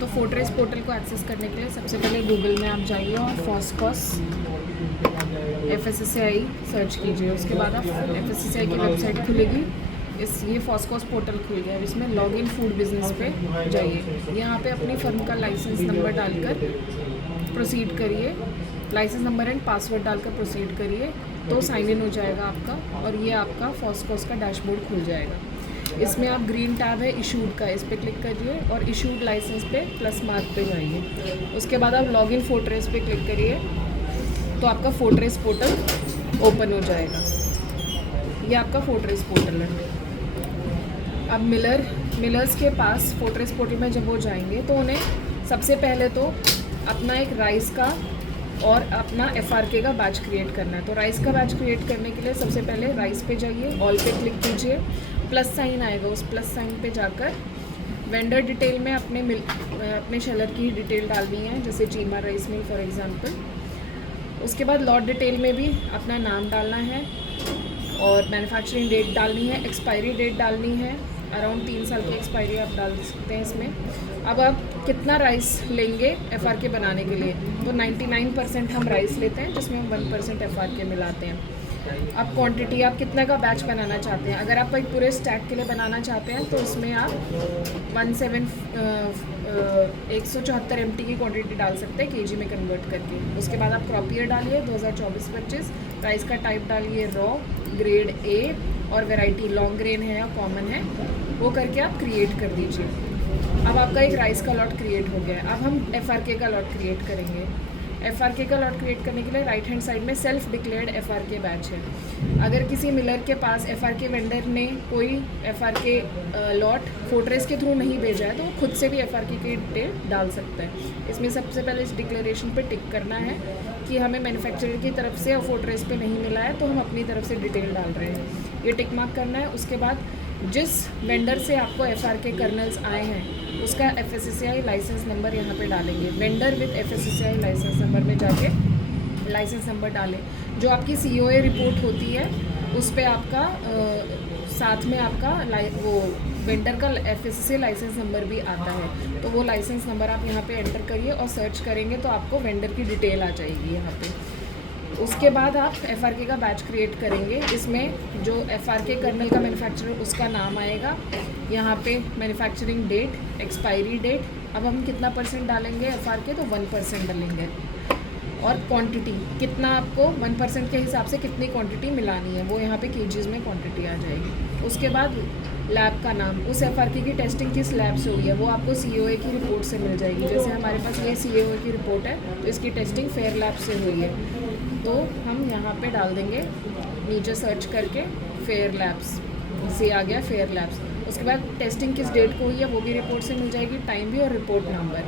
तो fortress portal को access करने के लिए सबसे पहले गूगल में आप जाइए और फॉस्कॉस FSSAI सर्च कीजिए। उसके बाद आप FSSAI की वेबसाइट खुलेगी। ये फॉस्कॉस पोर्टल खुल गया है। इसमें लॉगिन फूड बिजनेस पे जाइए। यहाँ पे अपनी फर्म का लाइसेंस नंबर डालकर प्रोसीड करिए। लाइसेंस नंबर एंड पासवर्ड डालकर प्रोसीड करिए तो साइन इन हो जाएगा आपका, और ये आपका फॉस्कॉस का डैशबोर्ड खुल जाएगा। इसमें आप ग्रीन टैब है इशूड का, इस पर क्लिक करिए और इशूड लाइसेंस पे प्लस मार्क पे जाइए। उसके बाद आप लॉगिन फोर्ट्रेस पे क्लिक करिए तो आपका फोर्ट्रेस पोर्टल ओपन हो जाएगा। ये आपका फोर्ट्रेस पोर्टल है। अब मिलर्स के पास फोर्ट्रेस पोर्टल में जब वो जाएंगे तो उन्हें सबसे पहले तो अपना एक राइस का और अपना FRK का बैच क्रिएट करना है। तो राइस का बैच क्रिएट करने के लिए सबसे पहले राइस पे जाइए, ऑल पे क्लिक कीजिए, प्लस साइन आएगा, उस प्लस साइन पे जाकर वेंडर डिटेल में अपने शेलर की डिटेल डालनी है, जैसे Cheema rice mill for example. उसके बाद लॉट डिटेल में भी अपना नाम डालना है और मैन्युफैक्चरिंग डेट डालनी है, एक्सपायरी डेट डालनी है, अराउंड 3 साल की एक्सपायरी आप डाल सकते हैं इसमें। अब आप कितना राइस लेंगे FRK बनाने के लिए, तो 99% हम राइस लेते हैं जिसमें हम 1% FRK मिलाते हैं। अब क्वांटिटी आप कितना का बैच बनाना चाहते हैं। अगर आप एक पूरे स्टैक के लिए बनाना चाहते हैं तो उसमें आप 174 MT की क्वांटिटी डाल सकते हैं KG में कन्वर्ट करके। उसके बाद आप क्रॉप ईयर डालिए 2024-25, राइस का टाइप डालिए रॉ, ग्रेड A और वैरायटी लॉन्ग ग्रेन है या कॉमन है, वो करके आप क्रिएट कर दीजिए। अब आपका एक राइस का लॉट क्रिएट हो गया है। अब हम FRK का लॉट क्रिएट करेंगे। FRK का लॉट क्रिएट करने के लिए राइट हैंड साइड में सेल्फ डिक्लेयर्ड FRK बैच है। अगर किसी मिलर के पास FRK वेंडर ने कोई FRK लॉट फोर्ट्रेस के थ्रू नहीं भेजा है तो वो खुद से भी FRK की डिटेल डाल सकता है। इसमें सबसे पहले इस डिक्लेरेशन पे टिक करना है कि हमें मैन्युफैक्चरर की तरफ से और फोर्ट्रेस पे नहीं मिला है तो हम अपनी तरफ से डिटेल डाल रहे हैं, ये टिक मार्क करना है। उसके बाद जिस वेंडर से आपको FRK कर्नल्स आए हैं उसका FSSAI लाइसेंस नंबर यहाँ पे डालेंगे। Vendor with FSSAI licence number में जाके लाइसेंस नंबर डालें। जो आपकी COA रिपोर्ट होती है उस पर आपका साथ में आपका वो वेंडर का FSSAI लाइसेंस नंबर भी आता है, तो वो लाइसेंस नंबर आप यहाँ पे एंटर करिए और सर्च करेंगे तो आपको वेंडर की डिटेल आ जाएगी यहाँ पे। उसके बाद आप FRK का बैच क्रिएट करेंगे। इसमें जो FRK कर्नल का मैन्युफैक्चरर उसका नाम आएगा, यहाँ पे मैन्युफैक्चरिंग डेट, एक्सपायरी डेट। अब हम कितना परसेंट डालेंगे FRK, तो 1% डालेंगे। और क्वांटिटी कितना आपको 1% के हिसाब से कितनी क्वांटिटी मिलानी है वो यहाँ पे केजीज में क्वांटिटी आ जाएगी। उसके बाद लैब का नाम, उस FRK की टेस्टिंग किस लैब से हुई है वो आपको COA की रिपोर्ट से मिल जाएगी। जैसे हमारे पास ये COA की रिपोर्ट है तो इसकी टेस्टिंग फेयर लैब से हुई है, तो हम यहाँ पे डाल देंगे नीचे सर्च करके फेयर लैब्स, से आ गया फेयर लैब्स। उसके बाद टेस्टिंग किस डेट को हुई है वो भी रिपोर्ट से मिल जाएगी, टाइम भी और रिपोर्ट नंबर।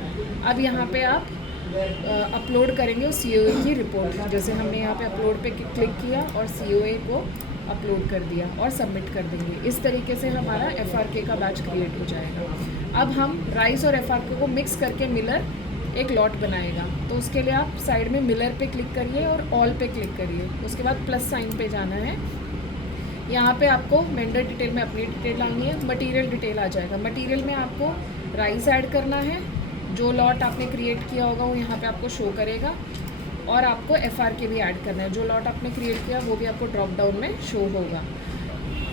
अब यहाँ पे आप अपलोड करेंगे उस COA की रिपोर्ट, जैसे हमने यहाँ पे अपलोड पे क्लिक किया और COA को अपलोड कर दिया और सबमिट कर देंगे। इस तरीके से हमारा FRK का बैच क्रिएट हो जाएगा। अब हम राइस और FRK को मिक्स करके मिलर एक लॉट बनाएगा, तो उसके लिए आप साइड में मिलर पे क्लिक करिए और ऑल पे क्लिक करिए। उसके बाद प्लस साइन पे जाना है। यहाँ पे आपको वेंडर डिटेल में अपनी डिटेल डालनी है, मटेरियल डिटेल आ जाएगा। मटेरियल में आपको राइस ऐड करना है, जो लॉट आपने क्रिएट किया होगा वो यहाँ पे आपको शो करेगा, और आपको FRK भी ऐड करना है। जो लॉट आपने क्रिएट किया वो भी आपको ड्रॉप डाउन में शो होगा।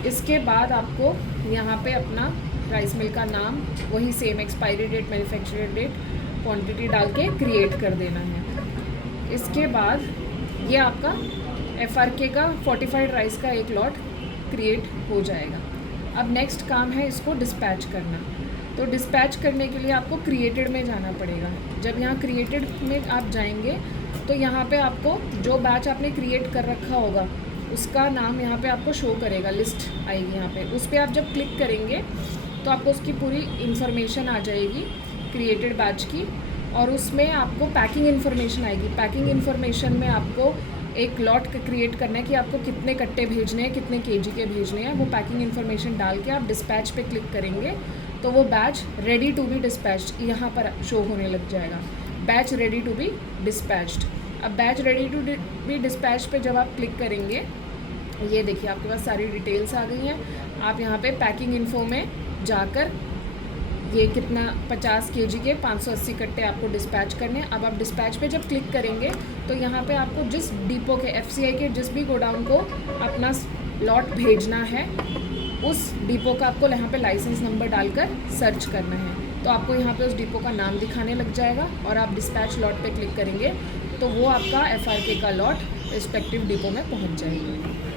इसके बाद आपको यहाँ पे अपना राइस मिल का नाम, वही same expiry date, manufacturer date, quantity डाल के क्रिएट कर देना है। इसके बाद ये आपका FRK का फोर्टिफाइड राइस का एक लॉट क्रिएट हो जाएगा। अब नेक्स्ट काम है इसको डिस्पैच करना। तो डिस्पैच करने के लिए आपको क्रिएटेड में जाना पड़ेगा। जब यहाँ क्रिएटेड में आप जाएंगे तो यहाँ पे आपको जो बैच आपने क्रिएट कर रखा होगा उसका नाम यहाँ पे आपको शो करेगा, लिस्ट आएगी यहाँ पे। उस पर आप जब क्लिक करेंगे तो आपको उसकी पूरी इन्फॉर्मेशन आ जाएगी क्रिएटेड बैच की, और उसमें आपको पैकिंग इन्फॉर्मेशन आएगी। पैकिंग इन्फॉर्मेशन में आपको एक लॉट क्रिएट करना है कि आपको कितने कट्टे भेजने हैं, कितने KG के भेजने हैं। वो पैकिंग इन्फॉर्मेशन डाल के आप डिस्पैच पे क्लिक करेंगे तो वो batch ready to be dispatched यहाँ पर शो होने लग जाएगा, batch ready to be dispatched. अब batch ready to be dispatch पे जब आप क्लिक करेंगे, ये देखिए आपके पास सारी डिटेल्स आ गई हैं। आप यहाँ पे पैकिंग इन्फो में जाकर ये कितना 50 केजी के 580 कट्टे आपको डिस्पैच करने हैं। अब आप डिस्पैच पे जब क्लिक करेंगे तो यहाँ पे आपको जिस डिपो के FCI के जिस भी गोडाउन को अपना लॉट भेजना है उस डिपो का आपको यहाँ पे लाइसेंस नंबर डालकर सर्च करना है। तो आपको यहाँ पे उस डिपो का नाम दिखाने लग जाएगा और आप डिस्पैच लॉट पे क्लिक करेंगे तो वो आपका FRK का लॉट रिस्पेक्टिव डिपो में पहुँच जाएगा।